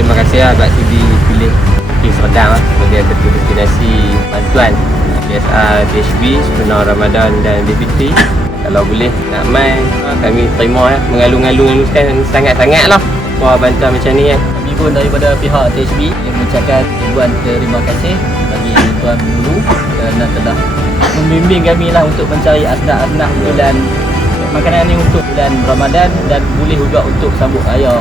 terima kasih sebab sudi pilih Mukim Serdang sebagai ketua destinasi bantuan CSR THB sebenar Ramadan dan DPT. Kalau boleh nak mai, kami terima mengalung-alungkan sangat-sangat lah bantuan macam ni kan. Kami pun daripada pihak THB yang mengucapkan ribuan terima kasih bagi Tuan Guru kerana telah membimbing kami lah untuk mencari asnaf-asnaf bulan makanan ni untuk bulan Ramadan dan boleh juga untuk sambut raya.